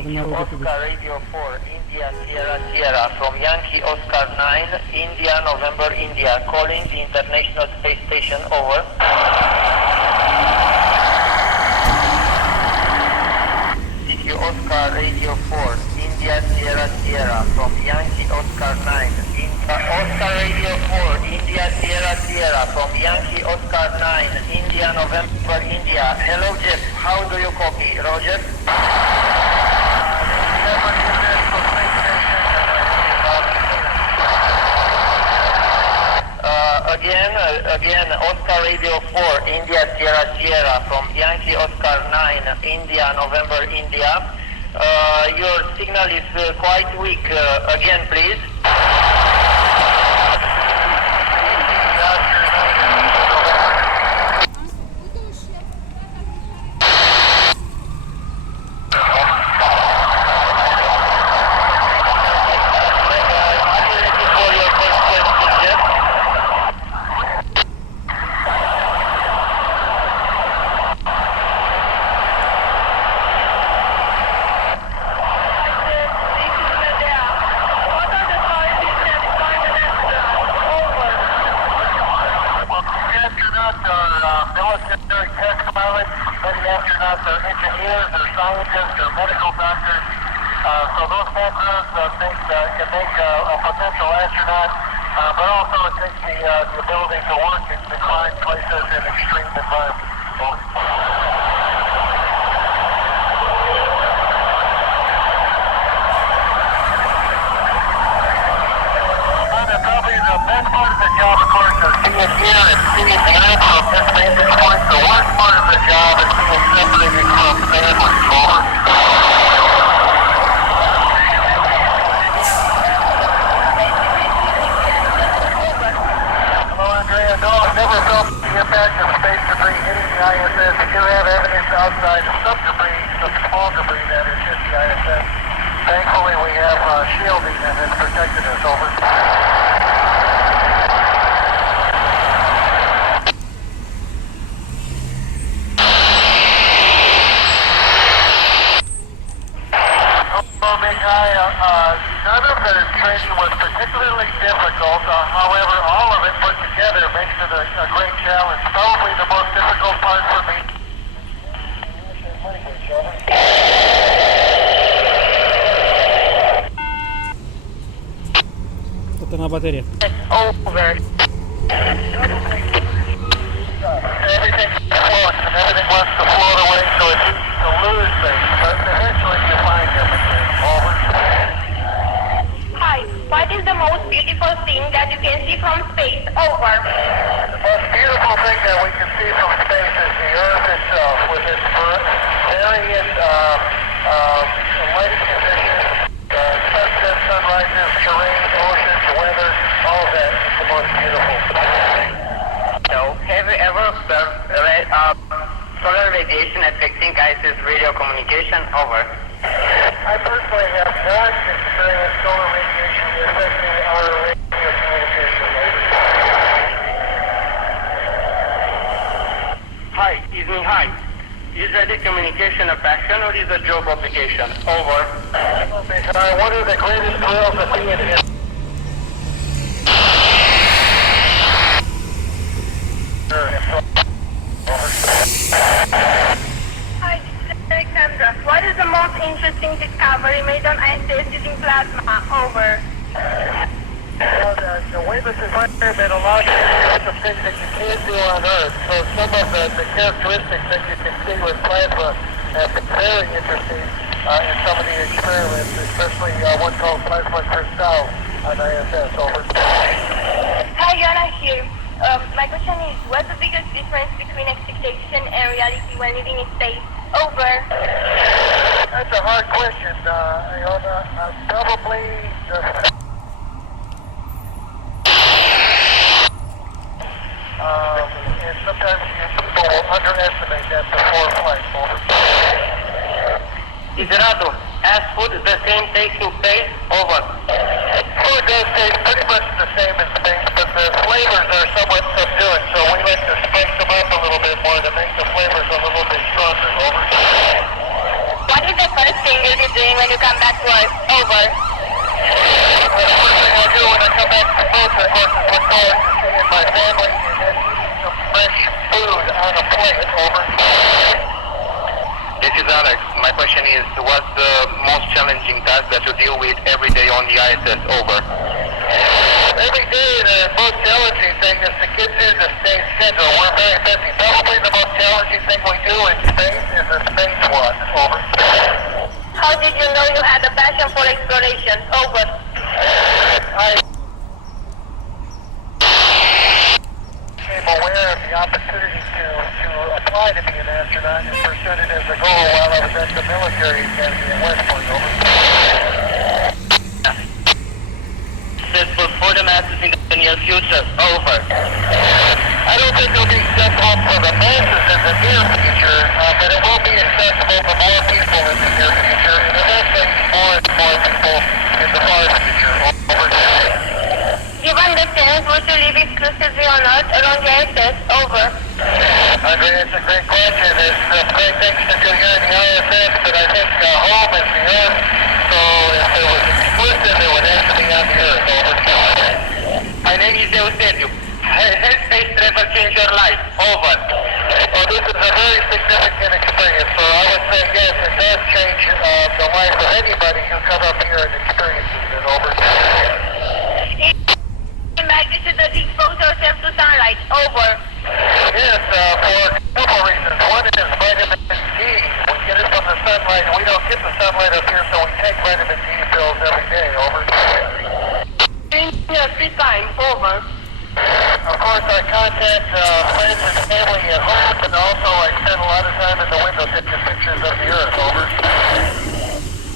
Oscar Radio 4, India Sierra Sierra, from Yankee Oscar 9, India November India, calling the International Space Station, over. Oscar Radio 4, India Sierra Sierra, from Yankee Oscar 9, Oscar Radio 4, India Sierra Sierra, from Yankee Oscar 9, India November India. Hello Jeff, how do you copy? Roger? Again, Oscar Radio 4, India Sierra Sierra, from Yankee Oscar 9, India November India. Your signal is quite weak. Again, please. Astronauts are engineers, they're scientists, they're medical doctors. So those backgrounds can make a potential astronaut, but also it takes the ability to work in declined places in extreme environments. Probably the best part of the job, of course, is seeing here and seeing the eye from this vantage point. The worst part of the job is being separated from family. Over. Hello, Andrea. No, I've never felt the impact of space debris hitting the ISS. We do have evidence outside of some debris, some small debris that has hit the ISS. Thankfully, we have shielding that has protected us. Over. None of the training was particularly difficult. However, all of it put together makes it a great challenge. Probably the most difficult part for me. Это на батарее. Over. Everything floats and everything wants to float away, so it's easy to lose things, but eventually you find everything. Over. Hi, what is the most beautiful thing that you can see from space? Over. The most beautiful thing that we can see from space is the Earth itself, with its various lighting conditions, sunsets, sunrises, terrain, oceans, weather, all of that is the most beautiful. So, have you ever observed solar radiation affecting ISS radio communication? Over. I personally have not experienced solar radiation affecting our radio communication. Hi, evening, hi. Is radio communication a passion or is a job obligation? Over. One of the greatest thrills of being in Hi, this is Alexandra. What is the most interesting discovery made on ISS using plasma? Over. Well, the wave environment allows you to do some things that you can't do on Earth. So some of the characteristics that you can see with plasma have been very interesting in some of the experiments, especially one called plasma crystal on ISS. Over. Hi, Yana here. My question is, what's the biggest difference between expectation and reality when living in space? Over. That's a hard question. Probably and sometimes people will underestimate that before flight. Over. Isidro, as food the same taste in space? Over. Food does taste pretty much the same in space, but the flavors are somewhat subdued, so we like to spice them up a little bit more to make the flavors a little bit stronger. Over. What is the first thing you did doing most challenging thing is to get in the space schedule. We're very busy. Probably the most challenging thing we do in space is the spacewalk. Over. How did you know you had a passion for exploration? Over. I became aware of the opportunity to apply to be an astronaut and pursued it as a goal while I was at the military academy at West Point. Over. Successful for the masses in the near future. Over. I don't think it'll be accessible for the masses in the near future, but it will be accessible to more people in the near future, and eventually more and more people in the far future. Over. Given the chance, would you live exclusively on Earth or on the ISS? Over. Andre, it's a great question. There's great things to do here in the ISS, but I think home is the Earth, so if it was exclusive, it would have to be on the Earth. Over. My name is Eusebio. Has space travel changed your life? Over. Well, this is a very significant experience, so I would say yes, it does change the life of anybody who comes up here and experiences it. Over. Magnitude that expose yourself to sunlight. Over. Yes, for a couple reasons. One is vitamin D. We get it from the sunlight, and we don't get the sunlight up here, so we take vitamin D pills every day. Over. In your free time. Over. Of course, I contact friends and family at home, but also I spend a lot of time in the window taking pictures of the Earth. Over.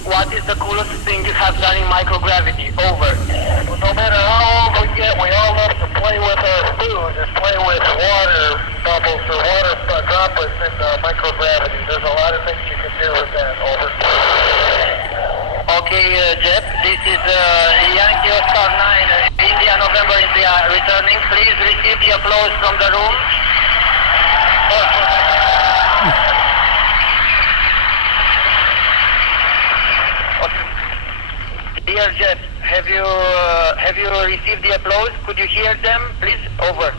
What is the coolest thing you have done in microgravity? Over. Well, no matter how old we get, we all love to play with our food and play with water bubbles or water droplets in microgravity. There's a lot of things you can do with that. Over. Okay, Jeff, this is Yankee Oscar 9, India, November, India, returning. Please receive the applause from the room. Dear Jeff, have you received the applause? Could you hear them, please? Over.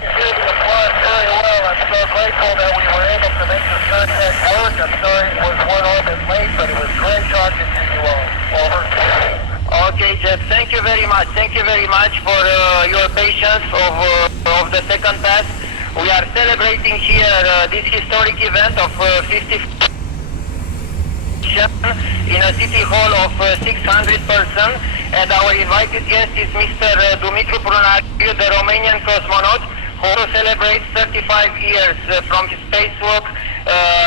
Hear the applause very well. I'm so grateful that we were able to make this contact work. I'm sorry it was one orbit late, but it was great talking to you all. Over. Okay, Jeff, thank you very much. Thank you very much for your patience of the second pass. We are celebrating here this historic event of 50 in a city hall of 600 persons, and our invited guest is Mr. Dumitru Prunariu, the Romanian cosmonaut, who celebrates 35 years from his spacewalk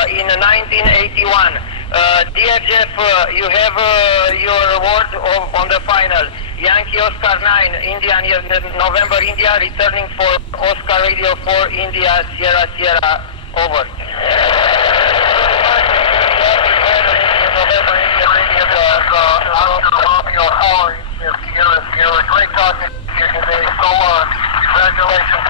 in 1981. Dear Jeff, you have your award on the final. Yankee Oscar 9, India, November, India, returning for Oscar Radio 4, India, Sierra, Sierra. Over. Great talking to you today. So, congratulations